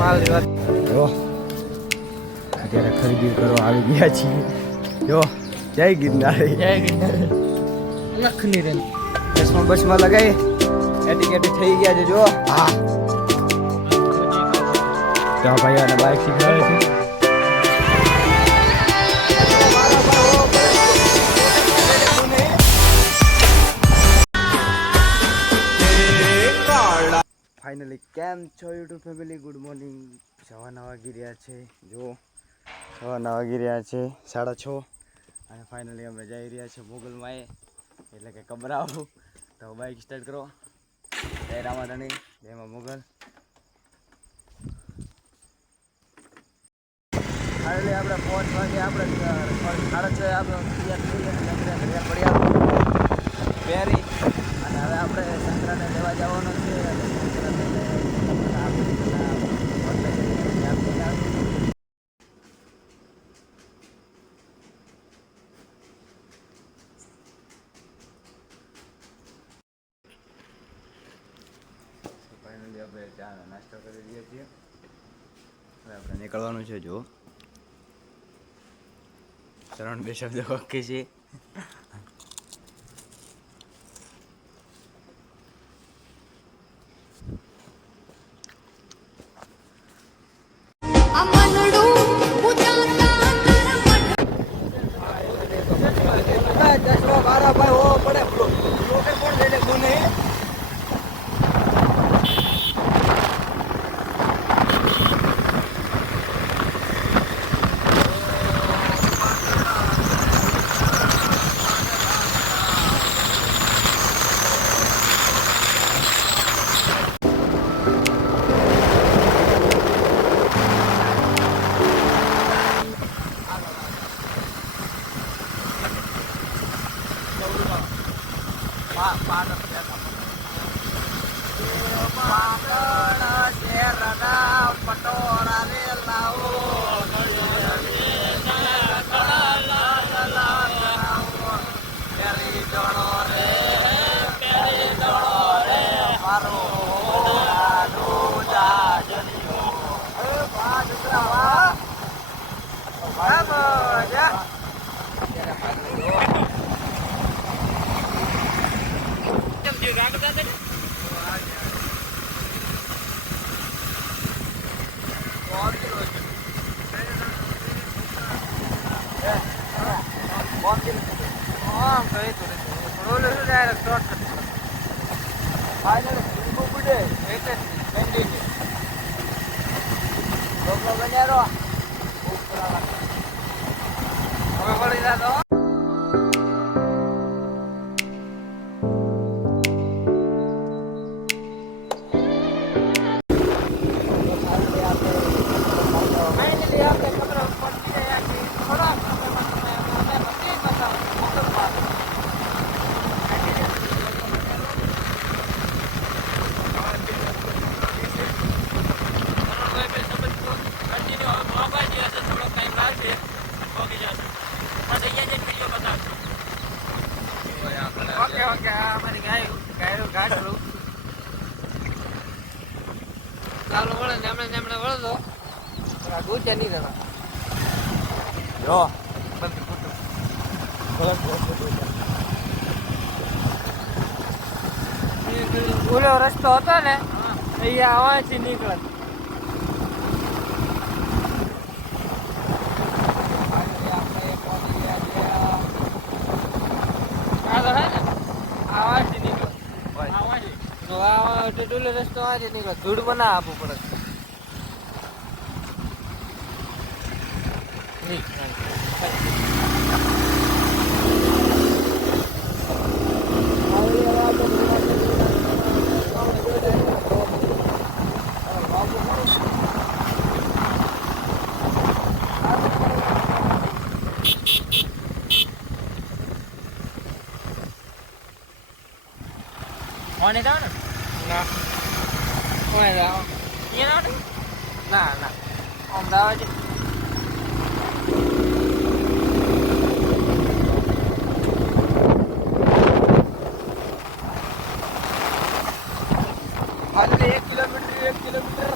માલ લેવા જો અત્યારે ખરીદી કરવા આવી ગયા છીએ. જો જય ગિરનાર. જય ગિરનાર લખની રે બસમાં લગાવી એટીકેટી થઈ ગયા છે. જો હા તો ભાઈ અને બાઇક શીખવાડે છે. ફાઇનલી કેમ છો યુટ્યુબ ફેમિલી? Good morning. સવારના વાગી રહ્યા છે. જો સવારના વાગી રહ્યા છે 6:30 અને ફાઇનલી અમે જઈ રહ્યા છીએ મોગલમાં, એટલે કે કબરાવું. તો બાઇક સ્ટાર્ટ કરો. જય રામાધણી, જયમાં મોગલ. ફાઇનલી આપણે 5 વાગે આપણે 6:30 આપણે પડ્યા પહેરી અને હવે આપણે સંક્રાંતને લેવા જવાનો છે. ફાઇનલી આપણે ચા નાસ્તો કરી દઈએ છીએ. હવે આપણે નીકળવાનું છે. જો 3-2 શબ્દ ઓકે છે. ચાલો વળે ને એમણે વળો ગોચા નહીં રહેવા. જો ઓલો રસ્તો હતો ને અહીંયા આવવાથી નીકળે. ડુલે રસ્તો આજે નીકળે ધૂળ બના આપવું પડે. કોને જાવ ને ના કોને જાવ એ ના ના અમદાવાદ ખાલી 1 કિલોમીટર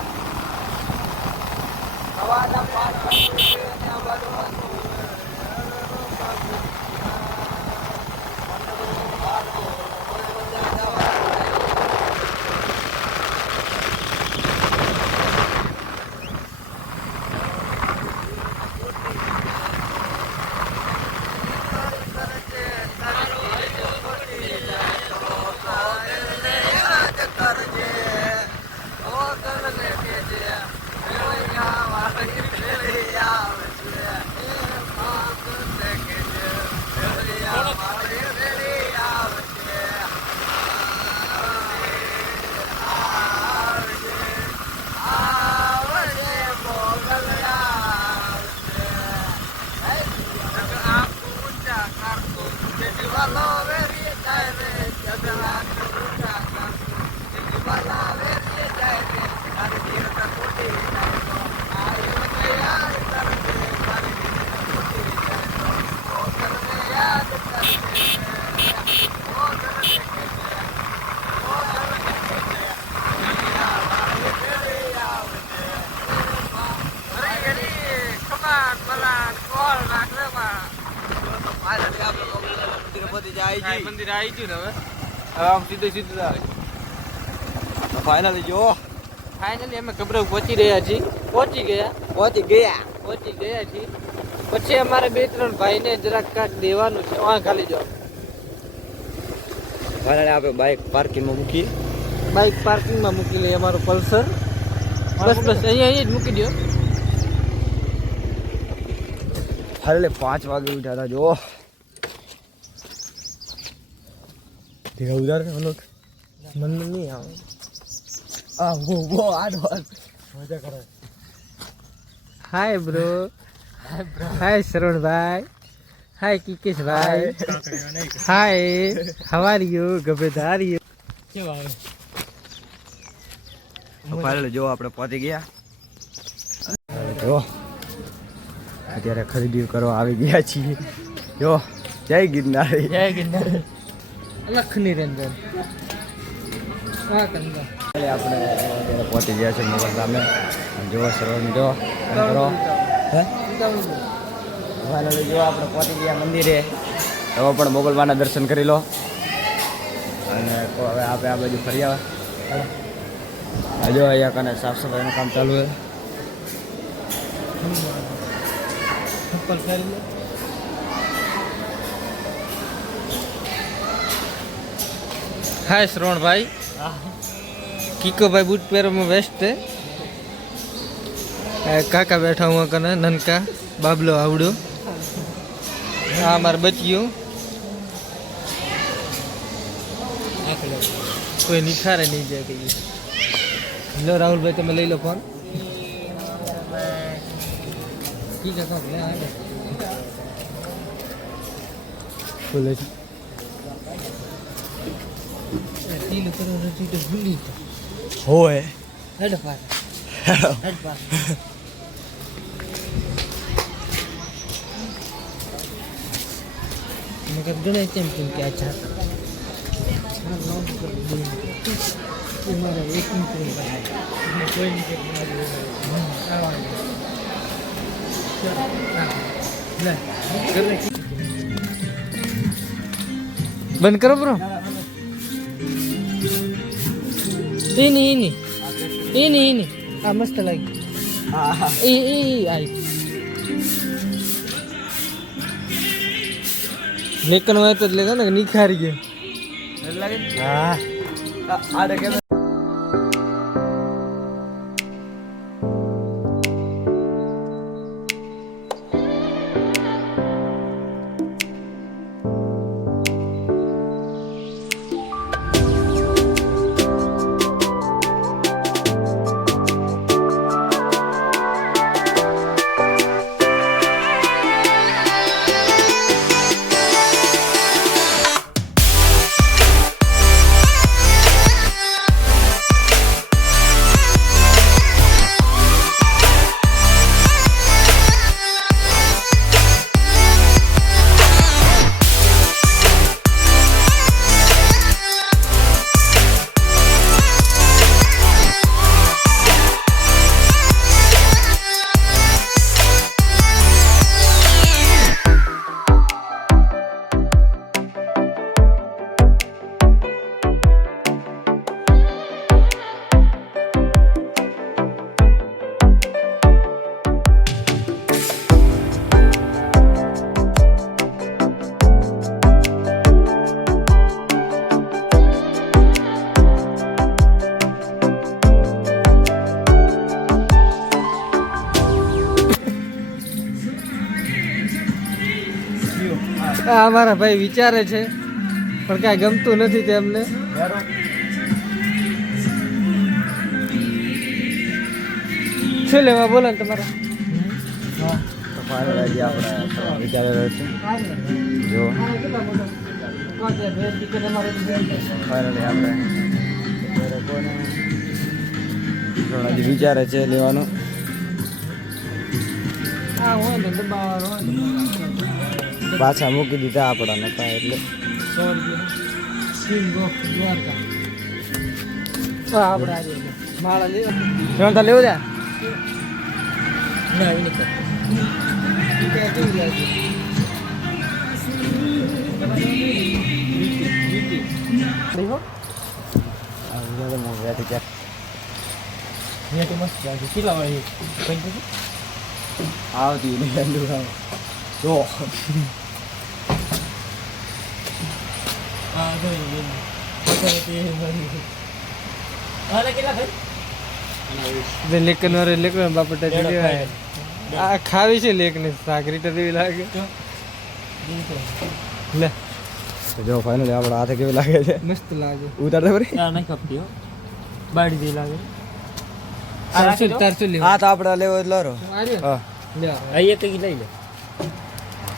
મંદિર આવી ગયું ને હવે આમ સીધું આવે. ફાઇનલી જો ફાઇનલી અમે ગભરાવ પહોંચી ગયા છીએ. પહોંચી ગયા છીએ. પછી અમારે 2-3 ભાઈને જરાક કાંઈક દેવાનું છે. ખાલી જો ફાઇનલી આપણે બાઇક પાર્કિંગમાં મૂકી. બાઇક પાર્કિંગમાં મૂકી લઈએ અમારું પલ્સર. બસ અહીંયા જ મૂકી દો. ફાઇનલી 5 વાગે ઉઠ્યા હતા જો. ધીરે ઉધાર અલોક મન નહીં આવે. મજા કરે. Hi bro. હાય શરણભાઈ. હાય કિકેશભાઈ. હાય હાઉ આર યુ ગભેદાર યુ. કેવા આવે ફાઇનલી જો આપણે પહોંચી ગયા. જો અત્યારે ખરીદી કરવા આવી ગયા છીએ. જો જય ગિરનાર. જય ગિરનાર. લખ નિરંજન. આપણે અત્યારે પહોંચી ગયા છે મોગલ ગામે. જો સરળ જો કરો. ફાઇનલી જો આપણે પહોંચી ગયા મંદિરે. હવે પણ મોગલમાના દર્શન કરી લો. અને હવે આપણે આ બાજુ ફરી આવે. જો અહીંયા કને સાફ સફાઈનું કામ ચાલુ છે. હાય શ્રવણભાઈ. કિકોભાઈ બૂટ પહેરવામાં વેસ્ટ છે. કાકા બેઠા હું કને નનકા બાબલો આવડો. હા અમારે બચ્યું કોઈ નિખારે નહીં જાય કઈ. લો રાહુલભાઈ તમે લઈ લો ફોન. બોલે છે હોય હેડ પાર. મગર ગણે કેમ કે આ ચાર મારા એક કોઈ બંધ કરો બ્રો. એની આ મસ્ત લાગી. આવી લેકન હોય તો લેખા ને નિખારી ગયો. હા આ દેખે. અમારા ભાઈ વિચારે છે પણ કાંઈ ગમતું નથી તેમને. શું લેવા બોલો ને તમારા? ફાઇનલી આપણે વિચારી રહ્યો છું. જો ફાઇનલી આપણે વિચારે છે લેવાનું. પાછા મૂકી દીધા આપણા નતા એટલે માળા લેવા લેવું છે. ના એની કેવી લાગે દેખો આ વિડિયો તો મોં બેઠી ક્યાં અહીંયા તો મસ્ત છે કેટલા વાળી કંઈ આવતી નહીં ગંદુ ખાવ જો આ ગઈ આને કેટલા થાય લેકન વારે લેકન બાપટા જે આ ખાવી છે લેક ને સાગરી તો એવી લાગે લે તો જો ફાઇનલી આપણા હાથે કેવી લાગે છે મસ્ત લાગે ઉતારતા ફરી આ નહીં કપતી હો બાડી દે લાગે તારસો હા તો આપણે લેવો એટલે રો હા લે આ એક લઈ લે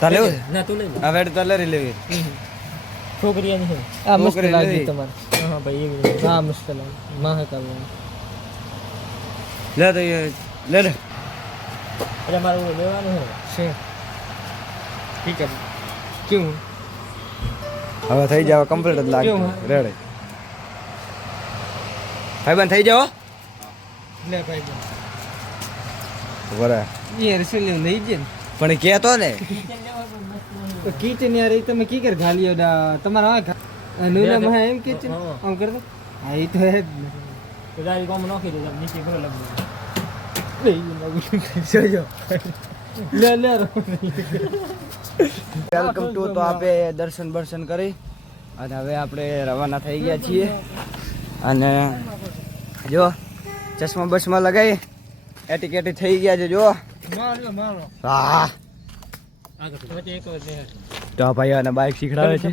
તા લેવો ના તું લઈ લે આ વેડ તલરી લેવી છોકરીયાની છે આ મસ્ત લાગે તમારે હા ભાઈ એવી હા મસ્ત લાગે મહાકાલ લે તો લે લે એટલે મારું લેવાનું છે ઠીક છે કેવું હવે થઈ જાવ કમ્પ્લીટ જ લાગે રેડી ભાઈબંધ થઈ જાવ લે ભાઈ બરાબર યાર શું લેવું લઈ જાય ને પણ એ કહેતો ને તો કિચન યાર એ તમે કી કર ઘાલીઓ તમારા હા નુલા માં એમ કિચન આમ કર દો હા એ તો હે જ ને તો ગાડી કોમ નોખી દે નીચે કરો વેલકમ ટુ તો આપે દર્શન બર્શન કરી અને હવે આપણે રવાના થઈ ગયા છીએ અને જો ચશ્મા બસમાં લગાવી એટી થઈ ગયા છે જો હા તો આ ભાઈ અને બાઇક શીખડાવે છે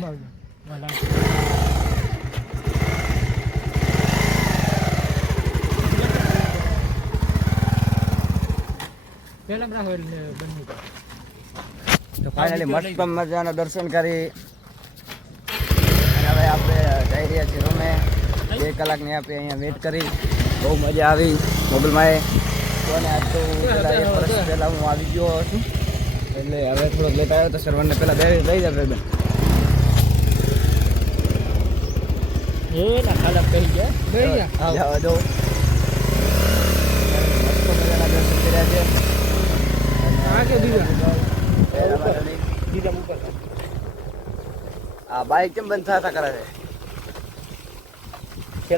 તો ફાઇનલી મસ્ત મજાના દર્શન કરી અને હવે આપણે જઈ રહ્યા છીએ રૂમે 2 કલાકની આપણે અહીંયા વેઇટ કરી બહુ મજા આવી મોબાઈલમાં અને આજ તો પહેલાં હું આવી ગયો છું એટલે હવે થોડોક લેટ આવ્યો તો સર્વરને પહેલાં લઈ જાય બેન એ ના ખાલા કહી ગયા જવા દો મસ્ત મજાના દર્શન કર્યા છે આ બાઈક કેમ બંધ થતા કરે છે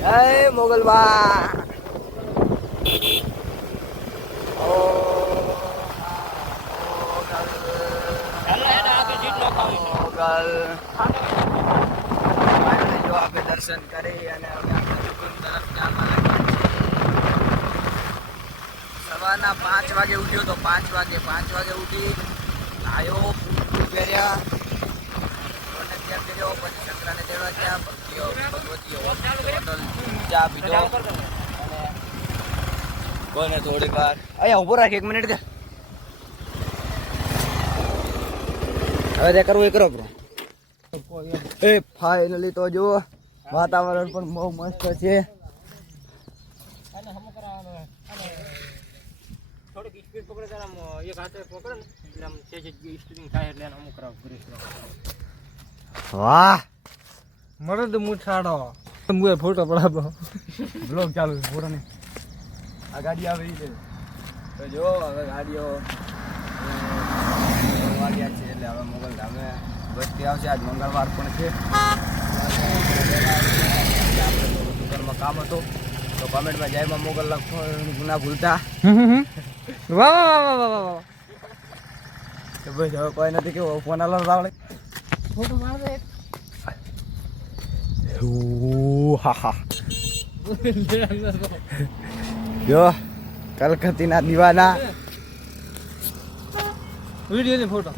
જય મોગલબા દર્શન કરી અને સવારના 5 વાગે ઉઠ્યો તો 5 વાગે ઉઠી આવ્યો કર્યા ત્યાં કર્યો પછી શંકરાને દેવા ગયા ભગવતી હોટલ ચા પીધો અને કોઈને થોડીક વાર અહીંયા ઉભો રાખ 1 મિનિટ દે હવે તે કરવું એ કરો બ્રો એ ફાઇનલી તો જો વાતાવરણ પણ બહુ મસ્ત છે થોડીક સ્પીડ પકડે ત્યારે આમ એક હાથે પકડે ને એટલે આમ સેજ સ્ટીરિંગ થાય એટલે અમુક કરાવ કરી વાહ મરદ મુઠાડો મુએ ફોટો પડાવો બ્લોગ ચાલુ છે ફોટો ને આ ગાડી આવી છે તો જો હવે ગાડીઓ વાગ્યા છે એટલે હવે મોગલ ધામે બસથી આવશે આજ મંગળવાર પણ છે દુકાનમાં કામ હતું તો કોમેન્ટમાં જયમાં મોગલ લખો ના ભૂલતા વાહ વાહ વાહ વાહ તો બસ હવે કોઈ નથી કેવો ફોન આલો આવડે ફોટો મારે જો કલકત્તીના દીવાના વિડિયો ને ફોટો